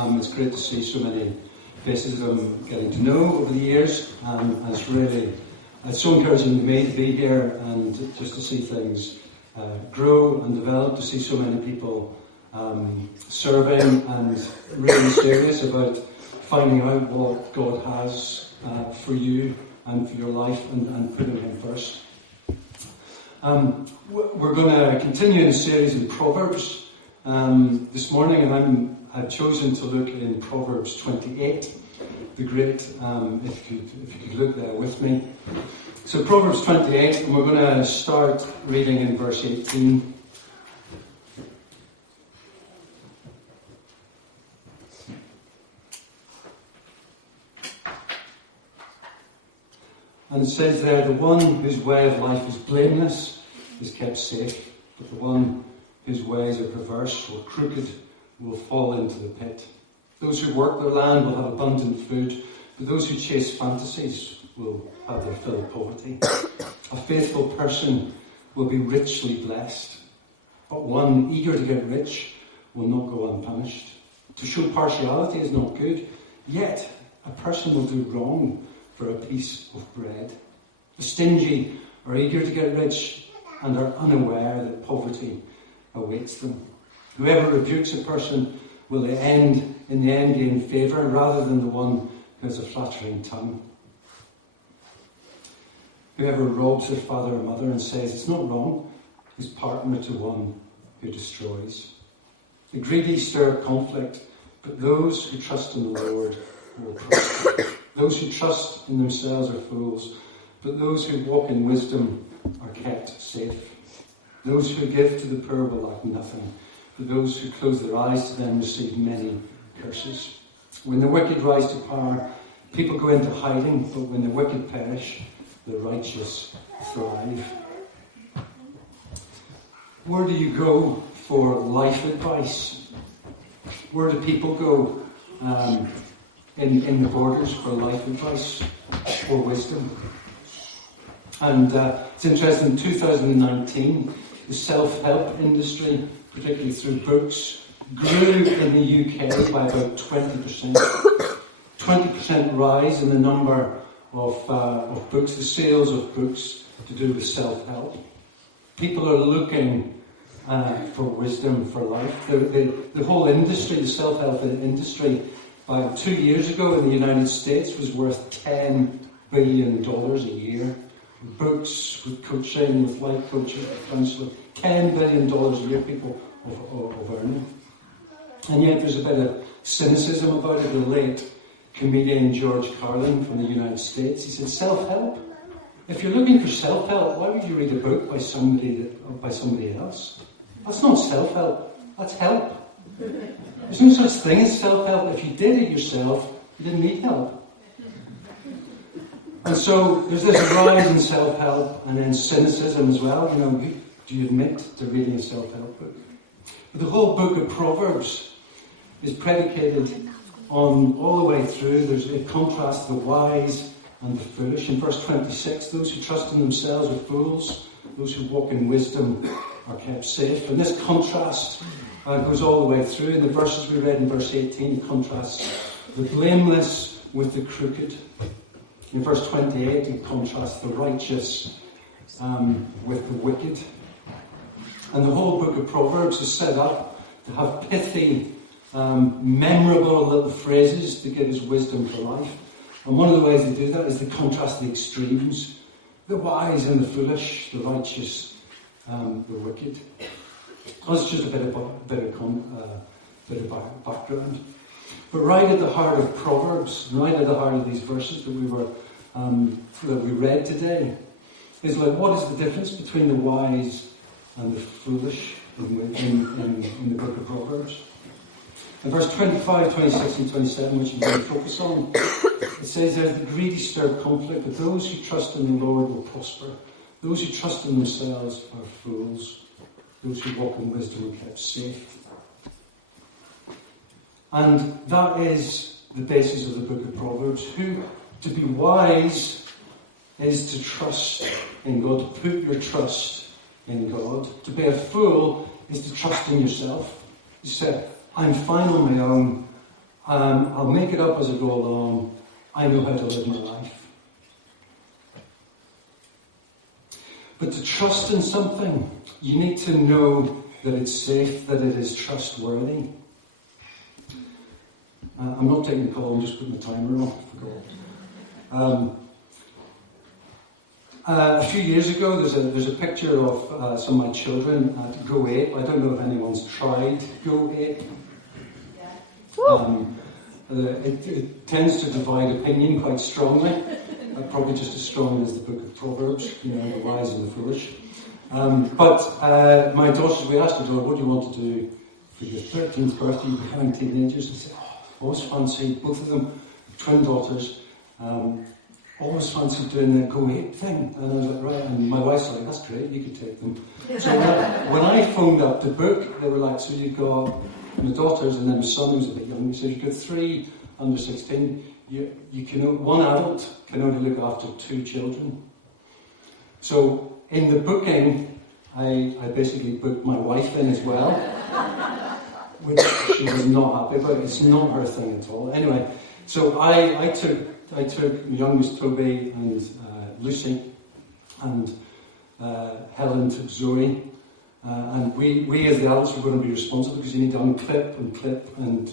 It's great to see so many faces that I'm getting to know over the years. It's so encouraging to me to be here and just to see things grow and develop, to see so many people serving and really serious about finding out what God has for you and for your life and putting Him first. We're going to continue in a series in Proverbs this morning, and I've chosen to look in Proverbs 28, the great, if you could look there with me. So Proverbs 28, and we're going to start reading in verse 18. And it says there, the one whose way of life is blameless is kept safe, but the one whose ways are perverse or crooked will fall into the pit. Those who work their land will have abundant food, but those who chase fantasies will have their fill of poverty. A faithful person will be richly blessed, but one eager to get rich will not go unpunished. To show partiality is not good, yet a person will do wrong for a piece of bread. The stingy are eager to get rich and are unaware that poverty awaits them. Whoever rebukes a person will in the end gain favour rather than the one who has a flattering tongue. Whoever robs their father or mother and says it's not wrong is partner to one who destroys. The greedy stir up conflict, but those who trust in the Lord will prosper. Those who trust in themselves are fools, but those who walk in wisdom are kept safe. Those who give to the poor will lack nothing, but those who close their eyes to them receive many curses. When the wicked rise to power, people go into hiding, but when the wicked perish, the righteous thrive. Where do you go for life advice? Where do people go in the borders for life advice or wisdom? And it's interesting, in 2019, the self-help industry, particularly through books, grew in the UK by about 20%. 20% rise in the number of books, the sales of books to do with self-help. People are looking for wisdom for life. The whole industry, the self-help industry, 2 years ago in the United States was worth $10 billion a year. With books, with coaching, with life coaching, with counselling, $10 billion a year people of earning. And yet there's a bit of cynicism about it. The late comedian George Carlin from the United States, he said, self-help? If you're looking for self-help, why would you read a book by somebody else? That's not self-help, that's help. There's no such thing as self-help. If you did it yourself, you didn't need help. And so there's this rise in self-help and then cynicism as well. Do you admit to reading a self-help book? But the whole book of Proverbs is predicated on all the way through. It contrasts the wise and the foolish. In verse 26, those who trust in themselves are fools. Those who walk in wisdom are kept safe. And this contrast goes all the way through. In the verses we read in verse 18, it contrasts the blameless with the crooked. In verse 28, it contrasts the righteous with the wicked. And the whole book of Proverbs is set up to have pithy, memorable little phrases to give us wisdom for life. And one of the ways they do that is to contrast the extremes. The wise and the foolish, the righteous, the wicked. That's just a bit of background. But right at the heart of Proverbs, right at the heart of these verses that we read today, is like, what is the difference between the wise and the foolish in the book of Proverbs? In verse 25, 26 and 27, which I'm going to focus on, it says there's the greedy stir up conflict, but those who trust in the Lord will prosper. Those who trust in themselves are fools. Those who walk in wisdom are kept safe. And that is the basis of the book of Proverbs. To be wise is to trust in God, to put your trust in God. To be a fool is to trust in yourself. You say, I'm fine on my own, I'll make it up as I go along. I know how to live my life. But to trust in something, you need to know that it's safe, that it is trustworthy. I'm not taking the call, I'm just putting the timer on. I forgot. A few years ago, there's a picture of some of my children at Go Ape. I don't know if anyone's tried Go Ape. It tends to divide opinion quite strongly. Probably just as strong as the book of Proverbs, the wise and the foolish. But my daughters, we asked her, what do you want to do for your 13th birthday? You're becoming teenagers. And said, always fancied, both of them, twin daughters, always fancied doing the Go Ape thing. And I was like, right. And my wife's like, that's great, you could take them. So when I phoned up the book, they were like, so you've got my daughters and then my son who's a bit young. So you've got 3 under 16. You can, one adult can only look after 2 children. So in the booking, I basically booked my wife in as well, which she was not happy about. It's not her thing at all. Anyway, so I took my youngest Toby and Lucy, and Helen took Zoe. And we as the adults were going to be responsible because you need to unclip and clip and,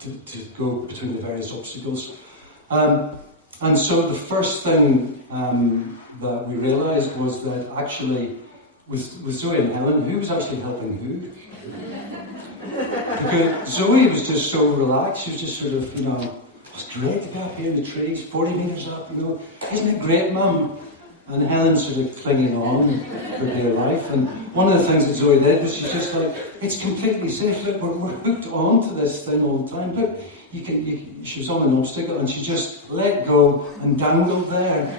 to go between the various obstacles. And so the first thing that we realised was that actually with Zoe and Helen, who was actually helping who? Because Zoe was just so relaxed, she was just sort of, it's great to be up here in the trees, 40 metres up, isn't it great, Mum? And Helen's sort of clinging on for dear life. And one of the things that Zoe did was she's just like, it's completely safe. Look, we're hooked on to this thing all the time. Look, she was on an obstacle and she just let go and dangled there.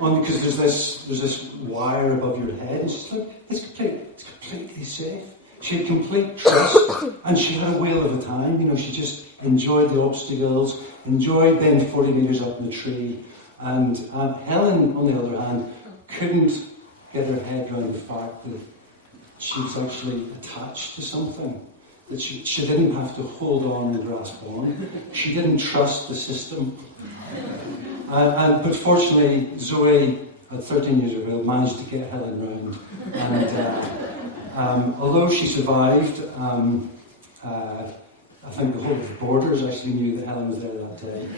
Because there's this wire above your head. And she's like, it's completely safe. She had complete trust and she had a whale of a time. She just enjoyed the obstacles, enjoyed being 40 metres up in the tree. And Helen, on the other hand, couldn't get her head around the fact that she was actually attached to something, that she didn't have to hold on and grasp on. She didn't trust the system. But fortunately, Zoe, at 13 years old, managed to get Helen round. And although she survived, I think the whole of the Borders actually knew that Helen was there that day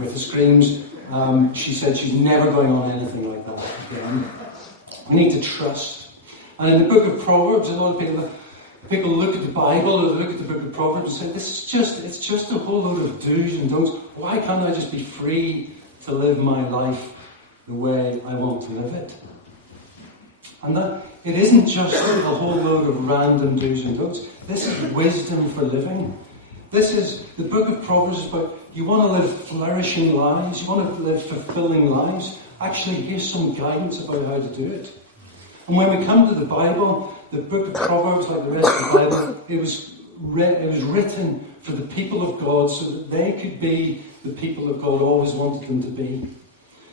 with the screams. She said she's never going on anything like that again. We need to trust. And in the book of Proverbs, a lot of people look at the Bible or look at the book of Proverbs and say, it's just a whole load of do's and don'ts. Why can't I just be free to live my life the way I want to live it? And that it isn't just a whole load of random do's and don'ts. This is wisdom for living. This is the book of Proverbs is about you want to live flourishing lives, you want to live fulfilling lives. Actually, here's some guidance about how to do it. And when we come to the Bible, the book of Proverbs, like the rest of the Bible, it was written for the people of God so that they could be the people that God always wanted them to be.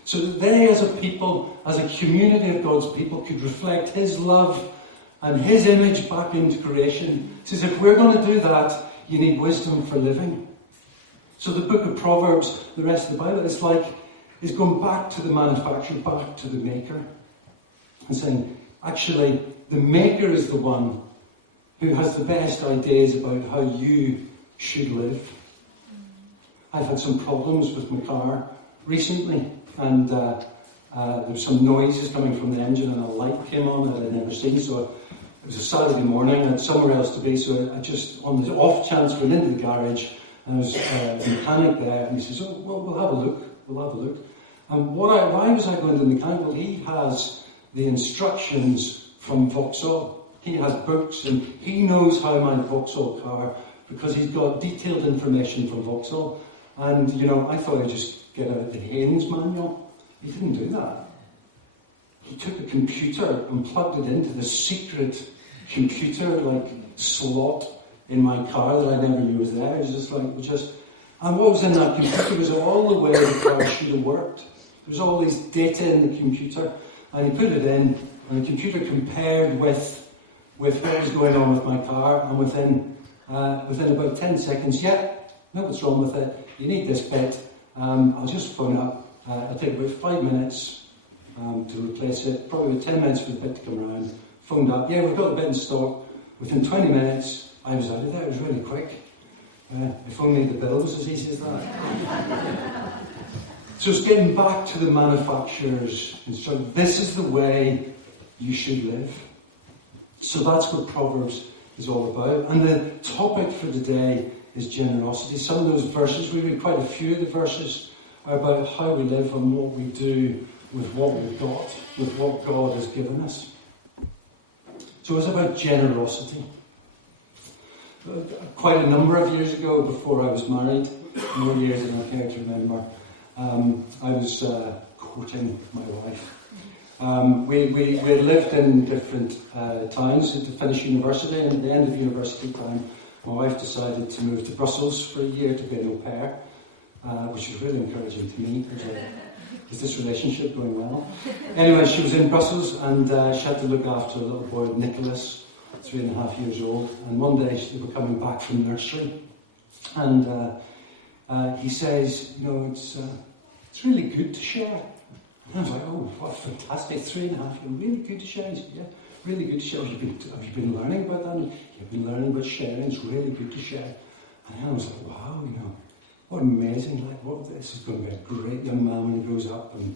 So that they as a people, as a community of God's people, could reflect His love and His image back into creation. It says if we're going to do that, you need wisdom for living. So the book of Proverbs, the rest of the Bible, is going back to the manufacturer, back to the maker. And saying, actually, the maker is the one who has the best ideas about how you should live. I've had some problems with my car recently, and there was some noises coming from the engine, and a light came on that I'd never seen. So it was a Saturday morning, I had somewhere else to be, so I just, on the off chance, went into the garage, and there was a mechanic there, and he says, oh, well, we'll have a look. And why was I going to the mechanic? Well, he has the instructions from Vauxhall. He has books, and he knows how my Vauxhall car, because he's got detailed information from Vauxhall. And, I thought I'd just get out the Haynes manual. He didn't do that. He took a computer and plugged it into the secret computer, slot in my car that I never knew was there. It was and what was in that computer was all the way the car should have worked. There was all this data in the computer, and he put it in, and the computer compared with what was going on with my car, and within within about 10 seconds, yeah, no, what's wrong with it? You need this bit. I'll just phone up. It'll take about 5 minutes to replace it. Probably 10 minutes for the bit to come around. Phoned up. Yeah, we've got the bit in stock. Within 20 minutes, I was out of there. It was really quick. If only the bill was as easy as that. So it's getting back to the manufacturer's instruction. This is the way you should live. So that's what Proverbs is all about. And the topic for today is generosity. Some of those verses, we read quite a few of the verses, are about how we live and what we do with what we've got, with what God has given us. So it's about generosity. Quite a number of years ago, before I was married, more years than I care to remember, I was courting my wife. We had lived in different towns to finish university, and at the end of university time, my wife decided to move to Brussels for a year to be an au pair, which was really encouraging to me. Is this relationship going well? Anyway, she was in Brussels, and she had to look after a little boy, Nicholas, 3.5 years old. And one day they were coming back from nursery, and he says, you know, it's really good to share. And I was like, oh, what fantastic, 3.5 years, really good to share. He said, yeah, really good to share. Have you been learning about that? You've been learning about sharing, it's really good to share. And I was like, wow, you know, what amazing, like, this is going to be a great young man when he grows up. And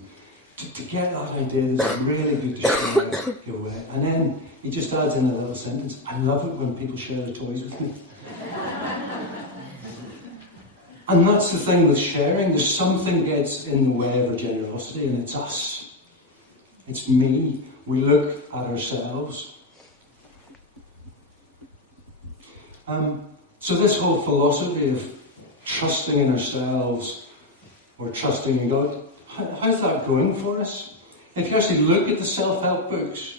to get that idea that it's really good to share your way. And then he just adds in a little sentence, I love it when people share their toys with me. And that's the thing with sharing. There's something gets in the way of our generosity, and it's us. It's me. We look at ourselves. So this whole philosophy of trusting in ourselves or trusting in God, how's that going for us? If you actually look at the self-help books,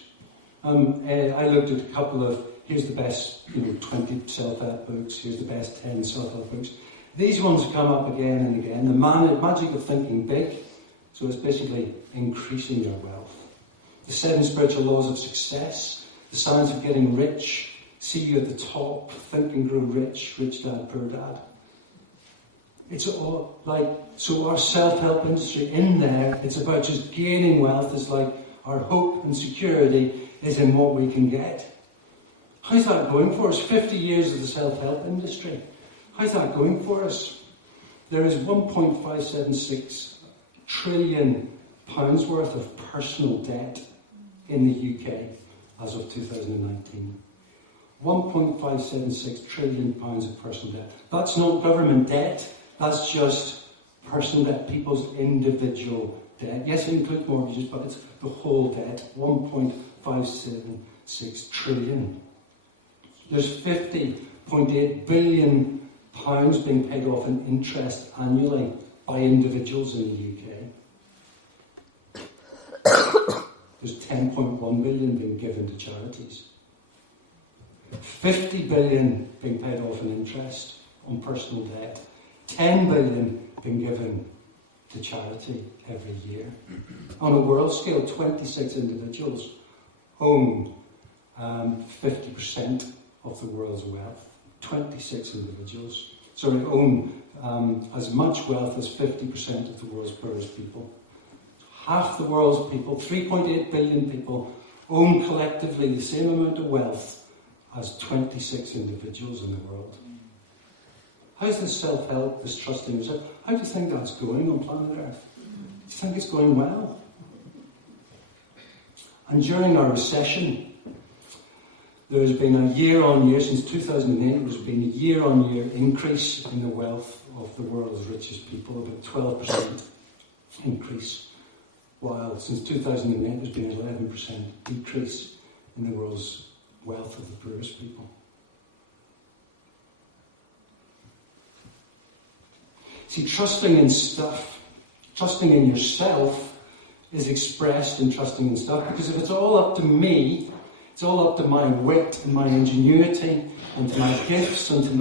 I looked at a couple of, here's the best 20 self-help books, here's the best 10 self-help books. These ones come up again and again. The magic of thinking big, so it's basically increasing your wealth. The 7 spiritual laws of success, the science of getting rich, see you at the top, think and grow rich, rich dad, poor dad. It's all like, so our self-help industry in there, it's about just gaining wealth. It's like our hope and security is in what we can get. How's that going for us? 50 years of the self-help industry. How's that going for us? There is 1.576 trillion pounds worth of personal debt in the UK as of 2019. 1.576 trillion pounds of personal debt. That's not government debt, that's just personal debt, people's individual debt. Yes, it includes mortgages, but it's the whole debt. 1.576 trillion. There's 50.8 billion pounds being paid off in interest annually by individuals in the UK. There's 10.1 billion being given to charities. 50 billion being paid off in interest on personal debt. 10 billion being given to charity every year. On a world scale, 26 individuals own 50% of the world's wealth. 26 individuals. So we own as much wealth as 50% of the world's poorest people. Half the world's people, 3.8 billion people, own collectively the same amount of wealth as 26 individuals in the world. How's this self-help, this trusting yourself? How do you think that's going on planet Earth? Do you think it's going well? And during our recession, there's been a year-on-year, since 2008, there's been a year-on-year increase in the wealth of the world's richest people, about 12% increase, while since 2008 there's been an 11% decrease in the world's wealth of the poorest people. See, trusting in stuff, trusting in yourself, is expressed in trusting in stuff, because if it's all up to me, it's all up to my wit and my ingenuity and to my gifts and to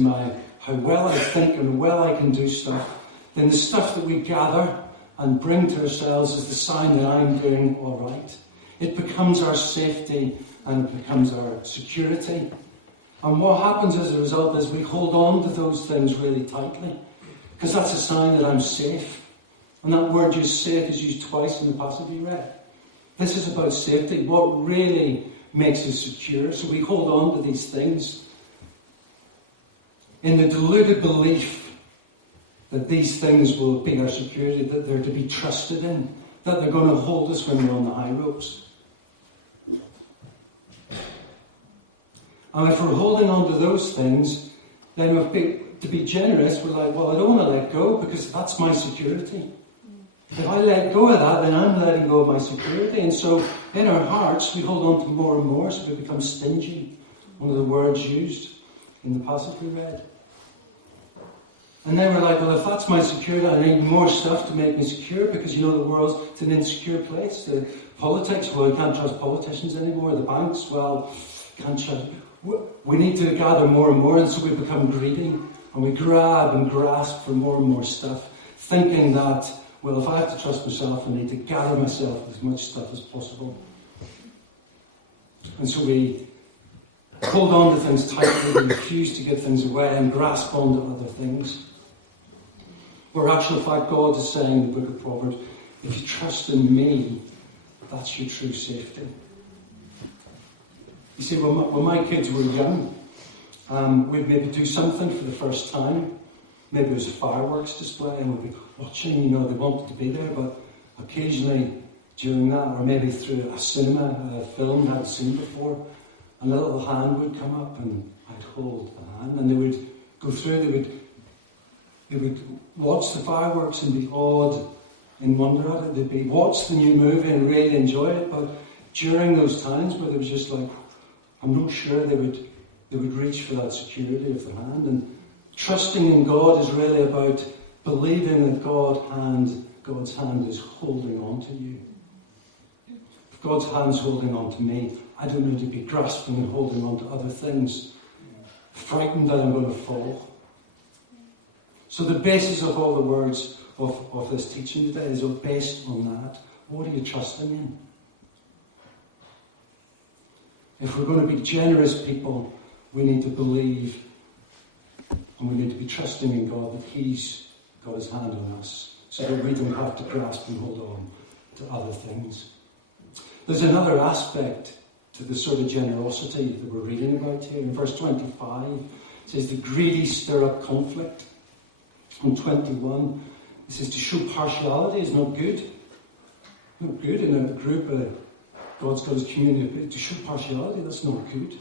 my how well I think and how well I can do stuff, then the stuff that we gather and bring to ourselves is the sign that I'm doing all right. It becomes our safety and it becomes our security. And what happens as a result is we hold on to those things really tightly, because that's a sign that I'm safe. And that word used safe is used twice in the passage we read. This is about safety, what really makes us secure. So we hold on to these things in the deluded belief that these things will be our security, that they're to be trusted in, that they're going to hold us when we're on the high ropes. And if we're holding on to those things, then to be generous, we're like, well, I don't want to let go because that's my security. If I let go of that, then I'm letting go of my security. And so in our hearts, we hold on to more and more, so we become stingy. One of the words used in the passage we read. And then we're like, well, if that's my security, I need more stuff to make me secure, because the world's an insecure place. The politics, well, we can't trust politicians anymore. The banks, well, can't trust. We need to gather more and more, and so we become greedy, and we grab and grasp for more and more stuff, thinking that, well, if I have to trust myself, I need to gather myself as much stuff as possible. And so we hold on to things tightly, we refuse to give things away and grasp onto other things. Where actual fact God is saying in the book of Proverbs, if you trust in me, that's your true safety. You see, when my kids were young, we'd maybe do something for the first time. Maybe it was a fireworks display and we'd be watching, they wanted to be there, but occasionally during that, or maybe through a cinema, a film I'd seen before, a little hand would come up and I'd hold the hand, and they would go through, they would watch the fireworks and be awed in wonder at it. They'd watch the new movie and really enjoy it, but during those times where they was just like, I'm not sure, they would reach for that security of the hand. And trusting in God is really about believing that God's hand is holding on to you. If God's hand's holding on to me, I don't need to be grasping and holding on to other things, frightened that I'm going to fall. So the basis of all the words of this teaching today is based on that. What are you trusting in? If we're going to be generous people, we need to believe and we need to be trusting in God that He's got His hand on us, so that we don't have to grasp and hold on to other things. There's another aspect to the sort of generosity that we're reading about here. In verse 25, it says, the greedy stir up conflict. In 21, it says, to show partiality is not good. Not good in a group of God's got His community. To show partiality, that's not good.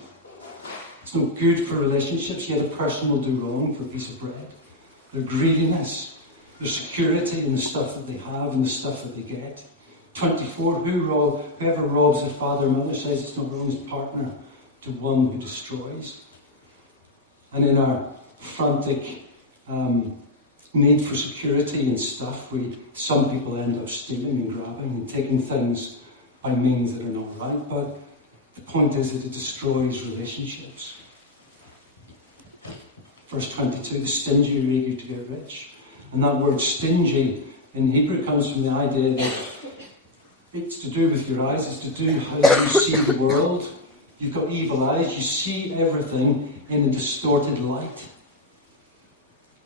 It's not good for relationships, yet a person will do wrong for a piece of bread. Their greediness, their security in the stuff that they have and the stuff that they get. 24, whoever robs their father or mother says it's not wrong, is partner to one who destroys. And in our frantic need for security and stuff, some people end up stealing and grabbing and taking things by means that are not right, but the point is that it destroys relationships. Verse 22, the stingy are eager to get rich. And that word stingy in Hebrew comes from the idea that it's to do with your eyes, it's to do how you see the world. You've got evil eyes, you see everything in a distorted light.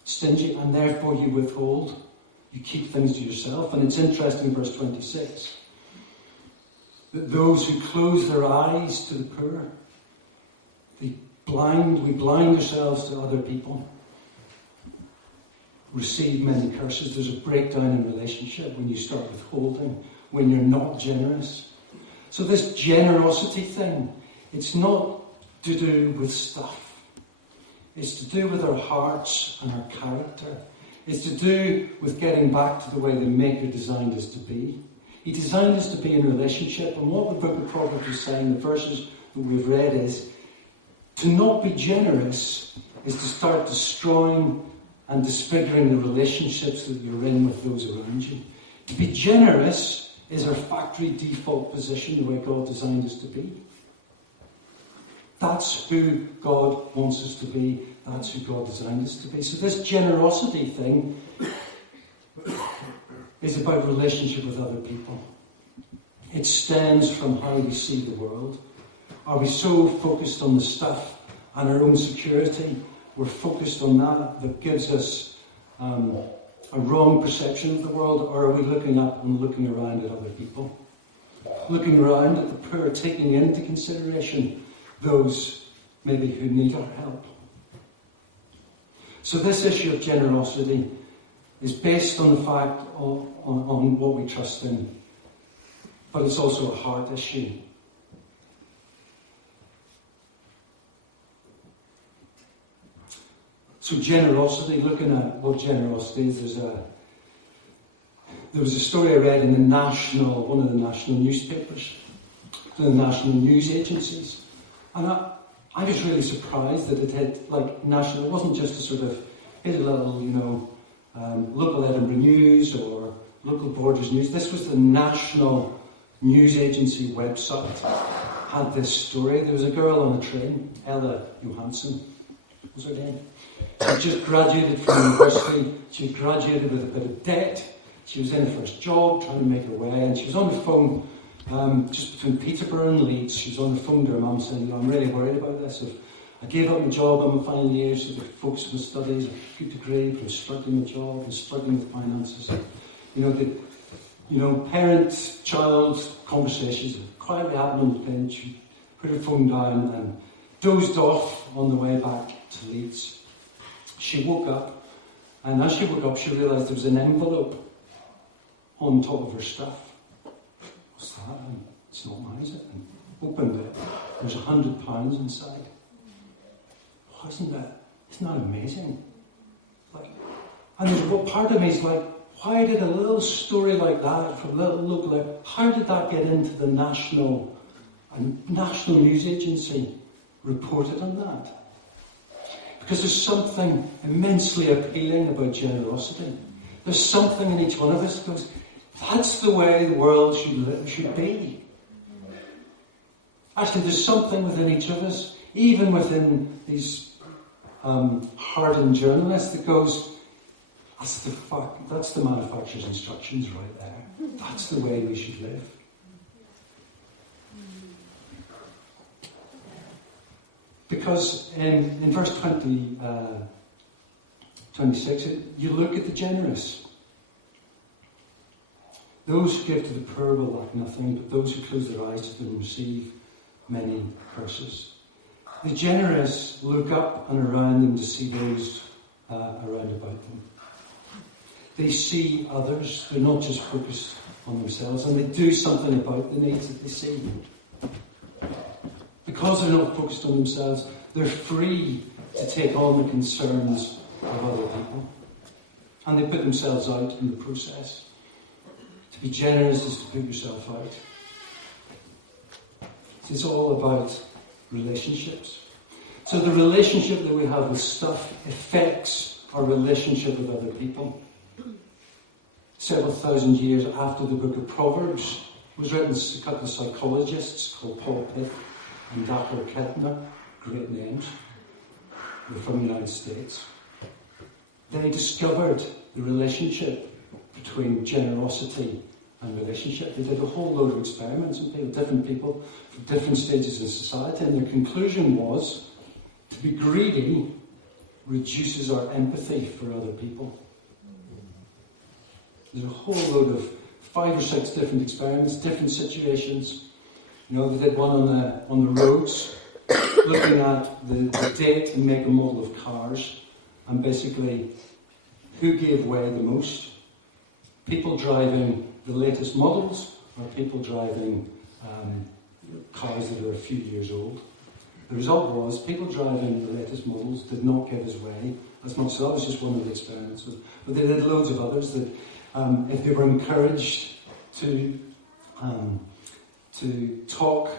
Stingy, and therefore you withhold. You keep things to yourself. And it's interesting, verse 26, that those who close their eyes to the poor, we blind ourselves to other people, receive many curses. There's a breakdown in relationship when you start withholding, when you're not generous. So this generosity thing, it's not to do with stuff. It's to do with our hearts and our character. It's to do with getting back to the way the Maker designed us to be. He designed us to be in relationship, and what the book of Proverbs is saying, the verses that we've read, is to not be generous is to start destroying and disfiguring the relationships that you're in with those around you. To be generous is our factory default position, the way God designed us to be. That's who God wants us to be. That's who God designed us to be. So this generosity thing is about relationship with other people. It stems from how we see the world. Are we so focused on the stuff and our own security, we're focused on that gives us a wrong perception of the world, or are we looking up and looking around at other people? Looking around at the poor, taking into consideration those maybe who need our help. So this issue of generosity is based on the fact on what we trust in, but it's also a heart issue. So generosity, looking at what generosity is, there was a story I read in one of the national newspapers, the national news agencies, and I was really surprised that it had national. It wasn't just a sort of here's a little, local Edinburgh News or local Borders News. This was the national news agency website. Had this story. There was a girl on the train, Ella Johansson was her name. She just graduated from university. She graduated with a bit of debt. She was in her first job, trying to make her way, and she was on the phone just between Peterborough and Leeds. She was on the phone to her mum saying, I'm really worried about this. If I gave up my job in my final year so I could focus on my studies, a good degree, but I'm struggling with my job and struggling with finances. Parent-child conversations quietly happened on the bench. She put her phone down and dozed off on the way back to Leeds. She woke up, and as she woke up, she realised there was an envelope on top of her stuff. What's that? And it's not mine, is it? And opened it. There's £100 inside. Oh, isn't that amazing? And what part of me is like, why did a little story like that from a little local, how did that get into the national news agency reported on that? Because there's something immensely appealing about generosity. There's something in each one of us that goes, that's the way the world should be. Actually, there's something within each of us, even within these hardened journalists, that goes, that's the manufacturer's instructions right there. That's the way we should live. Because in verse 26, you look at the generous. Those who give to the poor will lack nothing, but those who close their eyes to them receive many curses. The generous look up and around them to see those around about them. They see others. They're not just focused on themselves, and they do something about the needs that they see. Because they're not focused on themselves, they're free to take on the concerns of other people. And they put themselves out in the process. To be generous is to put yourself out. It's all about relationships. So the relationship that we have with stuff affects our relationship with other people. Several thousand years after the book of Proverbs was written, a couple of psychologists called Paul Pitt and Dr. Kettner, great names, they're from the United States. They discovered the relationship between generosity and relationship. They did a whole load of experiments with different people from different stages in society, and their conclusion was to be greedy reduces our empathy for other people. There's a whole load of 5 or 6 different experiments, different situations. They did one on the roads, looking at the date and make and model of cars, and basically who gave way the most. People driving the latest models, or people driving cars that are a few years old. The result was people driving the latest models did not give us way as much. So that was just one of the experiments. But they did loads of others that if they were encouraged to talk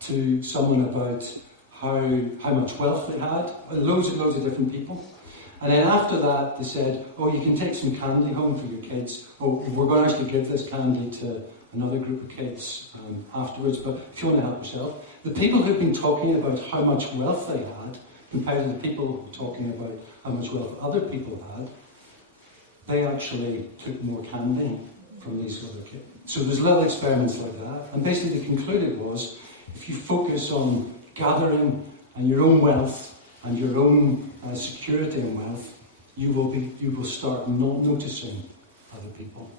to someone about how much wealth they had, loads of different people. And then after that, they said, you can take some candy home for your kids. We're going to actually give this candy to another group of kids afterwards, but if you want to help yourself. The people who've been talking about how much wealth they had, compared to the people talking about how much wealth other people had, they actually took more candy from these other kids. So there's little experiments like that. And basically the concluded was, if you focus on gathering and your own wealth and your own security and wealth, you will start not noticing other people.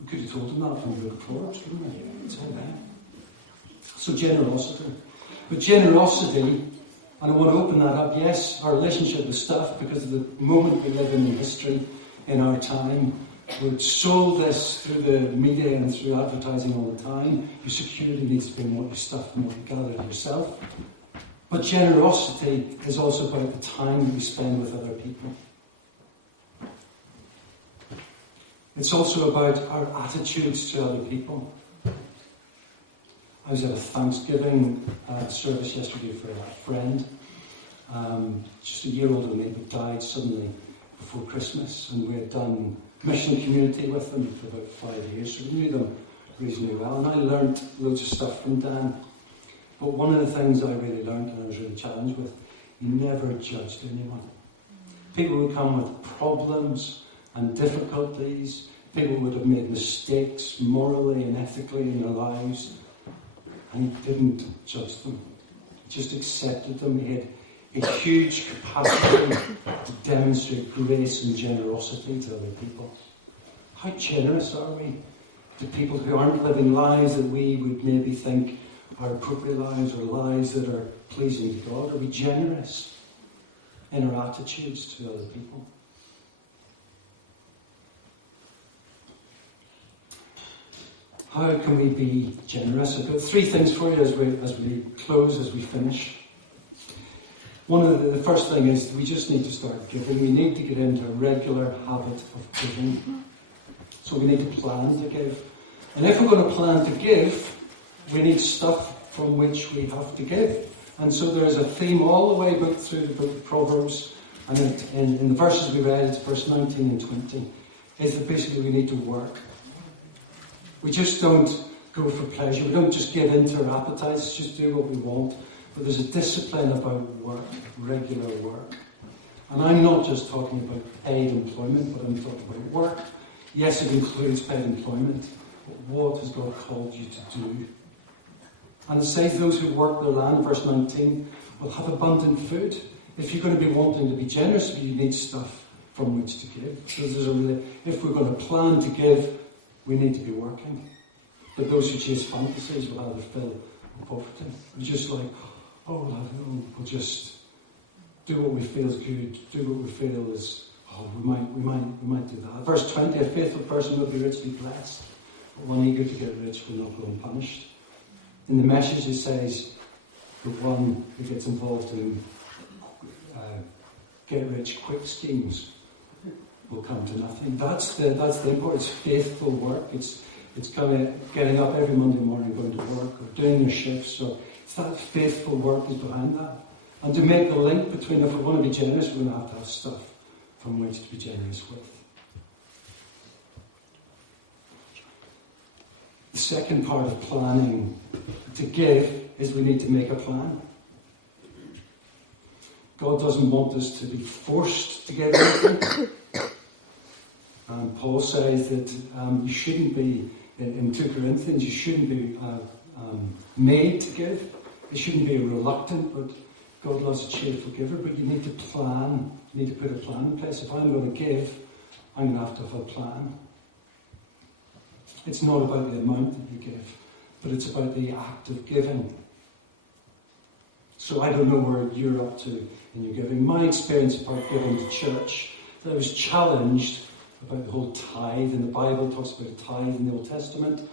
We could have told them that from the book of Proverbs, couldn't we? It's all there. So generosity. But generosity, and I want to open that up, yes, our relationship with stuff, because of the moment we live in history, in our time, we're sold this through the media and through advertising all the time. Your security needs to be more your stuff and what you gather yourself. But generosity is also about the time that we spend with other people. It's also about our attitudes to other people. I was at a Thanksgiving service yesterday for a friend, just a year older than me, but died suddenly before Christmas. And we had done mission community with them for about 5 years, so we knew them reasonably well. And I learnt loads of stuff from Dan. But one of the things I really learnt, and I was really challenged with, he never judged anyone. People would come with problems and difficulties. People would have made mistakes morally and ethically in their lives. And he didn't judge them. He just accepted them. He had a huge capacity to demonstrate grace and generosity to other people. How generous are we to people who aren't living lives that we would maybe think are appropriate lives or lives that are pleasing to God? Are we generous in our attitudes to other people? How can we be generous? I've got 3 things for you as we close, as we finish. One of the first thing is we just need to start giving. We need to get into a regular habit of giving. So we need to plan to give. And if we're going to plan to give, we need stuff from which we have to give. And so there is a theme all the way back through the book of Proverbs. And in the verses we read, it's verse 19 and 20, is that basically we need to work. We just don't go for pleasure. We don't just give in to our appetites, just do what we want. But there's a discipline about work, regular work. And I'm not just talking about paid employment, but I'm talking about work. Yes, it includes paid employment, but what has God called you to do? And it says those who work their land, verse 19, will have abundant food. If you're going to be wanting to be generous, you need stuff from which to give. So if we're going to plan to give, we need to be working. But those who chase fantasies will either fill poverty. We're just like, we'll just do what we feel is good, do what we feel is, we might do that. Verse 20, a faithful person will be richly blessed, but one eager to get rich will not go unpunished. In the message it says, the one who gets involved in get-rich-quick schemes will come to nothing. That's the important. It's faithful work. It's kind of getting up every Monday morning, going to work, or doing your shifts. So it's that faithful work is behind that. And to make the link between, if we want to be generous, we're going to have stuff from which to be generous with. The second part of planning to give is we need to make a plan. God doesn't want us to be forced to give anything. And Paul says that you shouldn't be, in 2 Corinthians, you shouldn't be made to give. It shouldn't be reluctant, but God loves a cheerful giver. But you need to plan. You need to put a plan in place. If I'm going to give, I'm going to have a plan. It's not about the amount that you give, but it's about the act of giving. So I don't know where you're up to in your giving. My experience about giving to church, that I was challenged about the whole tithe, and the Bible talks about a tithe in the Old Testament,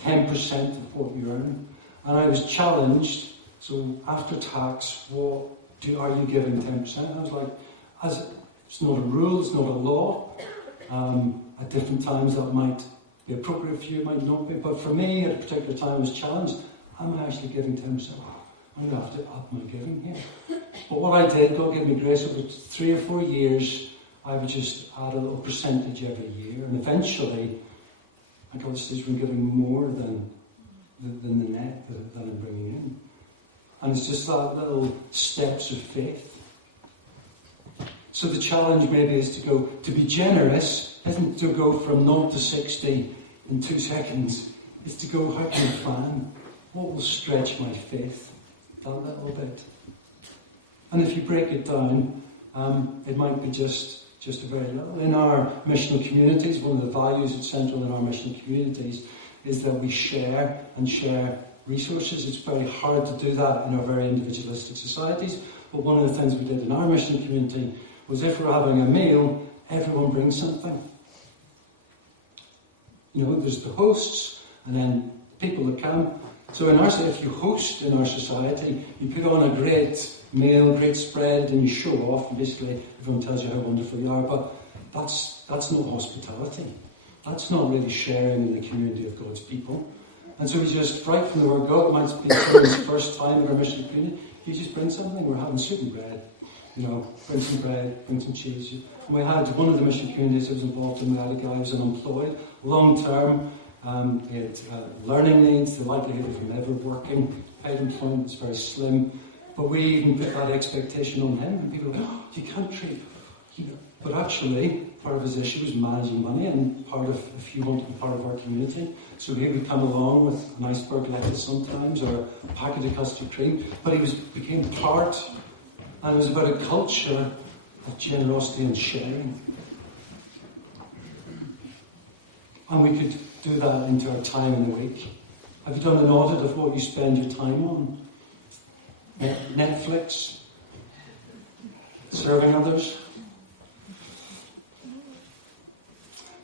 10% of what you earn. And I was challenged, so after tax, are you giving 10%? And I was like, it's not a rule, it's not a law. At different times that might be appropriate for you, it might not be. But for me, at a particular time, I was challenged, am I actually giving 10%? I'm going to have to up my giving here. But what I did, God gave me grace, over 3 or 4 years, I would just add a little percentage every year, and eventually I got to the stage where I'm giving more than the net that I'm bringing in. And it's just that little steps of faith. So the challenge maybe is to be generous isn't to go from 0 to 60 in 2 seconds. It's to go, how can I plan? What will stretch my faith? that little bit. And if you break it down, it might be just a very little. In our missional communities, one of the values that's central in our missional communities is that we share resources. It's very hard to do that in our very individualistic societies, but one of the things we did in our missional community was if we're having a meal, everyone brings something. There's the hosts, and then people that come. So if you host in our society, you put on a great meal, great spread, and you show off, and basically everyone tells you how wonderful you are, but that's not hospitality. That's not really sharing in the community of God's people. And so we just, right from the word God, it might be someone's first time in our mission community, you just bring something. We're having soup and bread. Bring some bread, bring some cheese. And we had one of the mission communities I was involved in, we had a guy who was unemployed, long term. He had learning needs, the likelihood of him ever working, paid employment was very slim. But we even put that expectation on him, and people go, oh, you can't treat. But actually, part of his issue was managing money, and if you want to be part of our community, so he would come along with an iceberg lettuce sometimes, or a packet of custard cream, but he became part, and it was about a culture of generosity and sharing. And we could do that into our time in the week. Have you done an audit of what you spend your time on? Netflix? Serving others?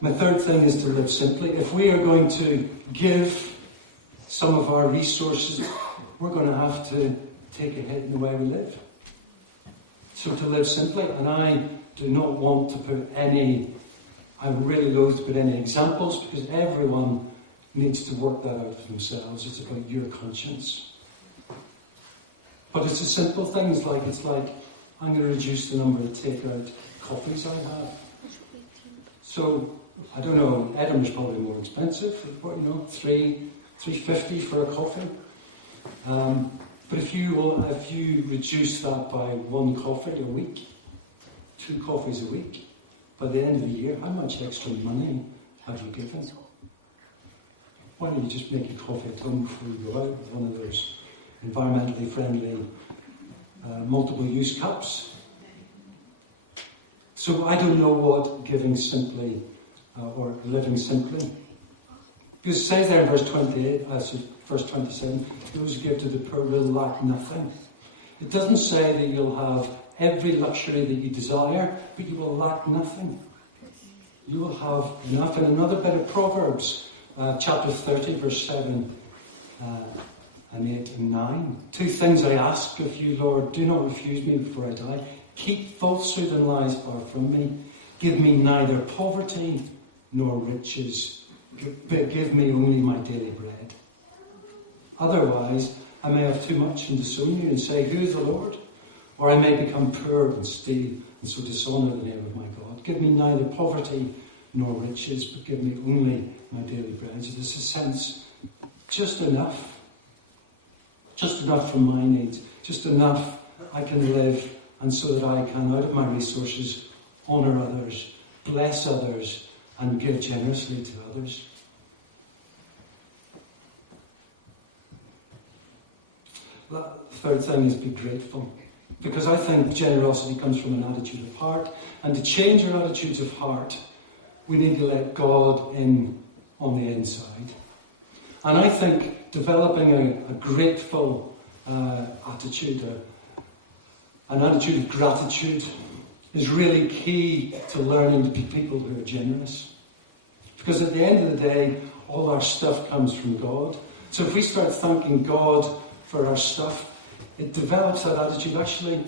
My third thing is to live simply. If we are going to give some of our resources, we're going to have to take a hit in the way we live. So to live simply, and I do not want to put I'm really loath to put any examples, because everyone needs to work that out for themselves. It's about your conscience. But it's the simple things, it's like I'm going to reduce the number of take-out coffees I have. So, I don't know, Edinburgh's probably more expensive, but $3.50 for a coffee. But if you reduce that by one coffee a week, 2 coffees a week, by the end of the year, how much extra money have you given? Why don't you just make your coffee at home before you go out with one of those environmentally friendly multiple-use cups? So I don't know what giving simply or living simply. Because it says there in verse 28, verse 27, those who give to the poor will lack nothing. It doesn't say that you'll have every luxury that you desire, but you will lack nothing. You will have enough. And another bit of Proverbs, chapter 30, verse 7 and 8 and 9. 2 things I ask of you, Lord, do not refuse me before I die. Keep falsehood and lies far from me. Give me neither poverty nor riches, but give me only my daily bread. Otherwise, I may have too much and disown you and say, who is the Lord? Or I may become poor and steal and so dishonour the name of my God. Give me neither poverty nor riches, but give me only my daily bread. So there's a sense, just enough for my needs, just enough I can live, and so that I can, out of my resources, honour others, bless others, and give generously to others. The third thing is be grateful. Because I think generosity comes from an attitude of heart. And to change our attitudes of heart, we need to let God in on the inside. And I think developing a grateful attitude, an attitude of gratitude, is really key to learning to be people who are generous. Because at the end of the day, all our stuff comes from God. So if we start thanking God for our stuff, it develops that attitude. Actually,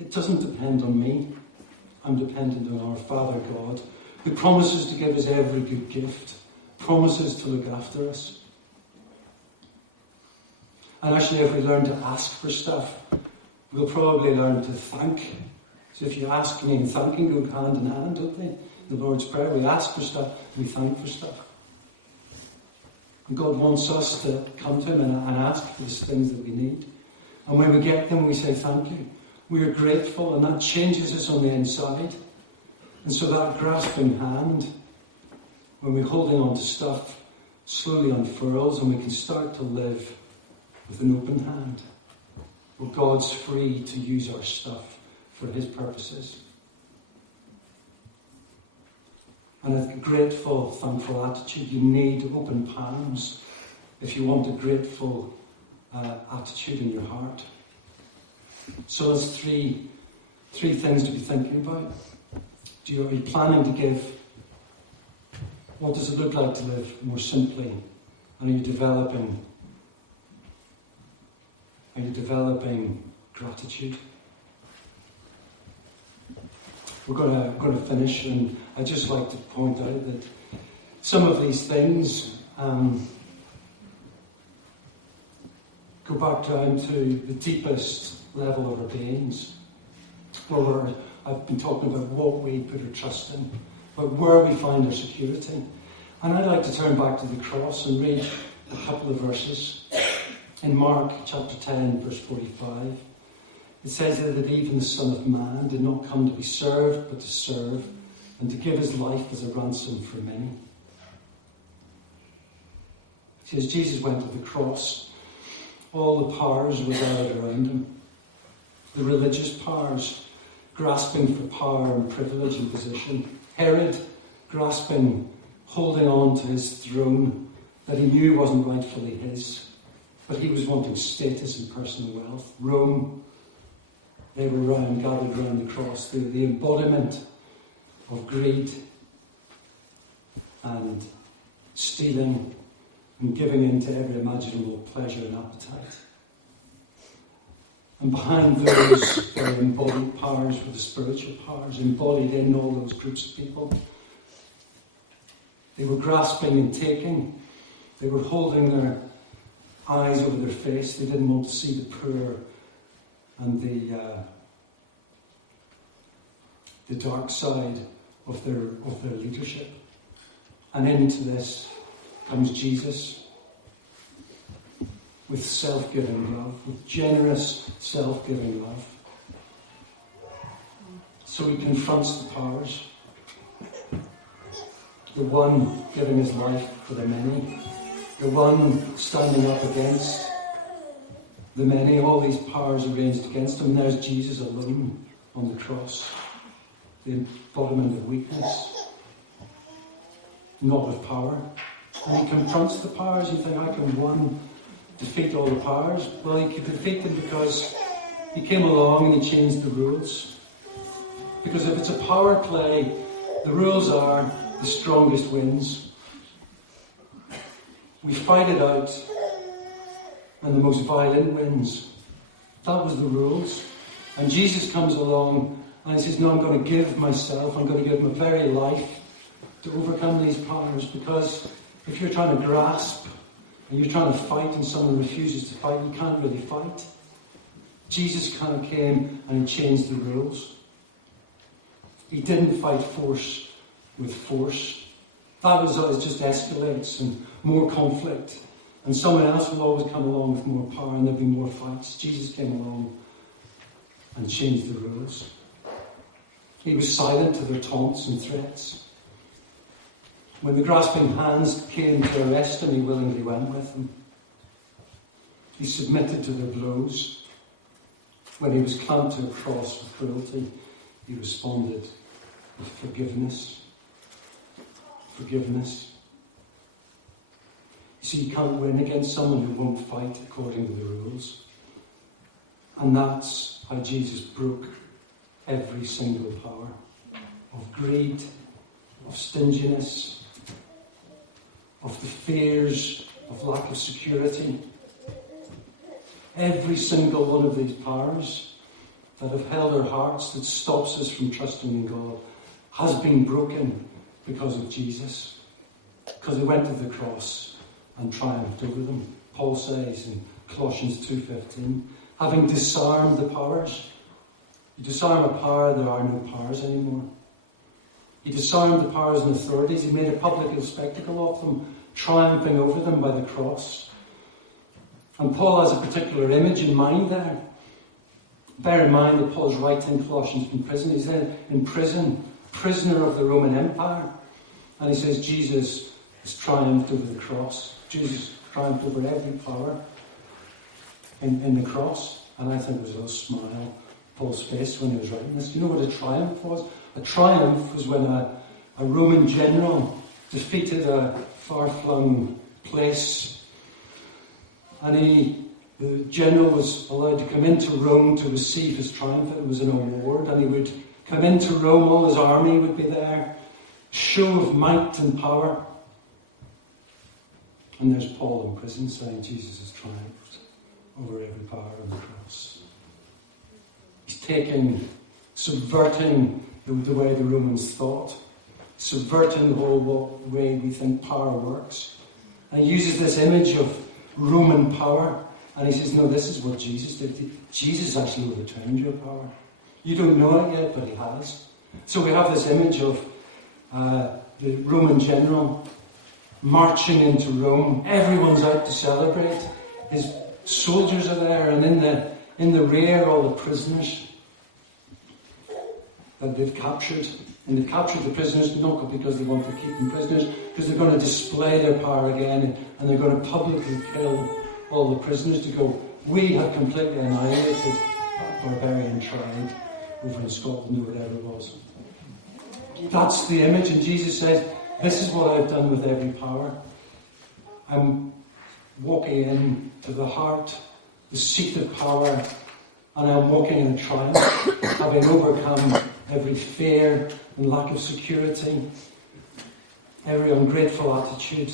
it doesn't depend on me. I'm dependent on our Father God, who promises to give us every good gift, promises to look after us. And actually, if we learn to ask for stuff, we'll probably learn to thank. So if you ask me and thanking go hand in hand, don't they? The Lord's Prayer, we ask for stuff, we thank for stuff. And God wants us to come to Him and ask for the things that we need. And when we get them, we say thank you. We are grateful, and that changes us on the inside. And so that grasping hand, when we're holding on to stuff, slowly unfurls, and we can start to live with an open hand. Well, God's free to use our stuff for his purposes. And a grateful, thankful attitude. You need open palms if you want a grateful attitude in your heart. So there's three things to be thinking about. Are you planning to give? What does it look like to live more simply? And are you developing gratitude? We're going to finish, and I'd just like to point out that some of these things go back down to the deepest level of our beings. Where I've been talking about what we put our trust in, but where we find our security. And I'd like to turn back to the cross and read a couple of verses. In Mark chapter 10, verse 45, it says that even the Son of Man did not come to be served, but to serve, and to give his life as a ransom for many. See, as Jesus went to the cross, all the powers were gathered around him. The religious powers, grasping for power and privilege and position. Herod, grasping, holding on to his throne that he knew wasn't rightfully his, but he was wanting status and personal wealth. Rome, they were gathered around the cross, the embodiment of greed and stealing and giving in to every imaginable pleasure and appetite. And behind those very embodied powers were the spiritual powers, embodied in all those groups of people. They were grasping and taking. They were holding their eyes over their face. They didn't want to see the poor and the dark side of their leadership. And into this comes Jesus with self-giving love, with generous self-giving love. So he confronts the powers. The one giving his life for the many. The one standing up against the many. All these powers arranged against him. And there's Jesus alone on the cross. The embodiment of weakness. Not of power. And he confronts the powers. You think, how can one defeat all the powers? Well, he could defeat them because he came along and he changed the rules. Because if it's a power play, the rules are the strongest wins. We fight it out, and the most violent wins. That was the rules. And Jesus comes along and he says, no, I'm going to give myself, I'm going to give my very life to overcome these powers. Because if you're trying to grasp and you're trying to fight and someone refuses to fight, you can't really fight. Jesus kind of came and he changed the rules. He didn't fight force with force. That was always just escalates and more conflict. And someone else will always come along with more power and there'll be more fights. Jesus came along and changed the rules. He was silent to their taunts and threats. When the grasping hands came to arrest him, he willingly went with them. He submitted to their blows. When he was clamped to a cross with cruelty, he responded with forgiveness. Forgiveness. You see, you can't win against someone who won't fight according to the rules. And that's how Jesus broke every single power of greed, of stinginess, of the fears of lack of security. Every single one of these powers that have held our hearts, that stops us from trusting in God, has been broken because of Jesus. Because he went to the cross and triumphed over them. Paul says in Colossians 2:15, having disarmed the powers. You disarm a power, there are no powers anymore. He disarmed the powers and authorities. He made a public spectacle of them, triumphing over them by the cross. And Paul has a particular image in mind there. Bear in mind that Paul's writing Colossians from prison. He's in prison, prisoner of the Roman Empire. And he says Jesus has triumphed over the cross. Jesus triumphed over every power in the cross. And I think there was a little smile on Paul's face when he was writing this. Do you know what a triumph was? A triumph was when a Roman general defeated a far-flung place. And the general was allowed to come into Rome to receive his triumph. It was an award. And he would come into Rome, all his army would be there. Show of might and power. And there's Paul in prison saying Jesus has triumphed over every power on the cross. He's subverting the way the Romans thought, subverting the whole way we think power works. And he uses this image of Roman power, and he says, no, this is what Jesus did. Jesus actually overturned your power. You don't know it yet, but he has. So we have this image of the Roman general marching into Rome. Everyone's out to celebrate. His soldiers are there, and in the rear, all the prisoners that they've captured. And they've captured the prisoners not because they want to keep them prisoners, because they're going to display their power again, and they're going to publicly kill all the prisoners to go, we have completely annihilated that barbarian tribe over in Scotland or whatever it was. That's the image, and Jesus says, this is what I've done with every power. I'm walking into the heart, the seat of power, and I'm walking in triumph, having overcome every fear and lack of security, every ungrateful attitude,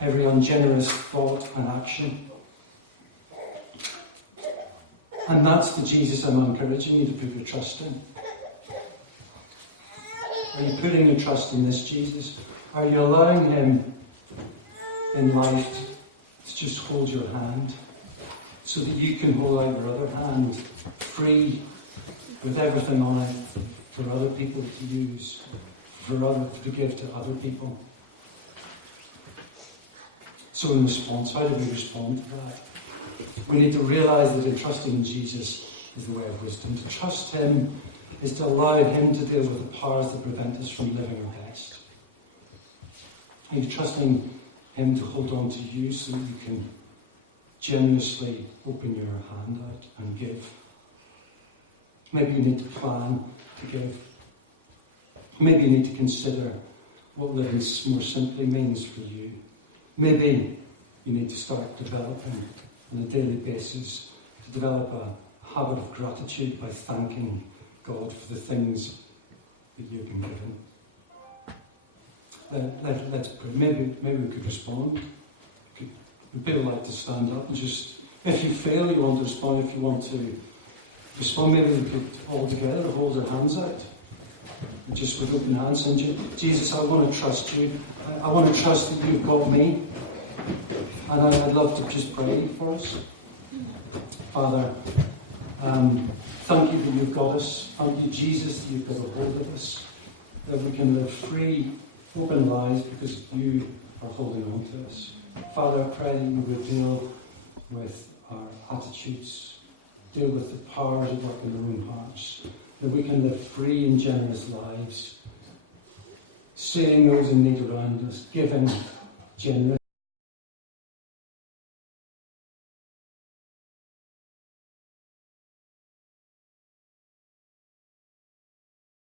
every ungenerous thought and action. And that's the Jesus I'm encouraging you to put your trust in. Are you putting your trust in this Jesus? Are you allowing him in life to just hold your hand so that you can hold out your other hand free with everything on it for other people to use, to give to other people? So in response, how do we respond to that? We need to realise that in trusting in Jesus is the way of wisdom. To trust him is to allow him to deal with the powers that prevent us from living our best. Are you trusting him to hold on to you so that you can generously open your hand out and give? Maybe you need to plan to give. Maybe you need to consider what living more simply means for you. Maybe you need to start developing on a daily basis, to develop a habit of gratitude by thanking God for the things that you've been given. Let's pray. Maybe we could respond. Would people like to stand up and just, if you feel you want to respond, if you want to respond, maybe we could all together hold our hands out. Just with open hands, and Jesus, I want to trust you. I want to trust that you've got me. And I'd love to just pray for us. Father, thank you that you've got us. Thank you, Jesus, that you've got a hold of us. That we can live free, open lives because you are holding on to us. Father, I pray that you would deal with our attitudes, deal with the powers that work in our own hearts, that we can live free and generous lives, seeing those in need around us, giving generously.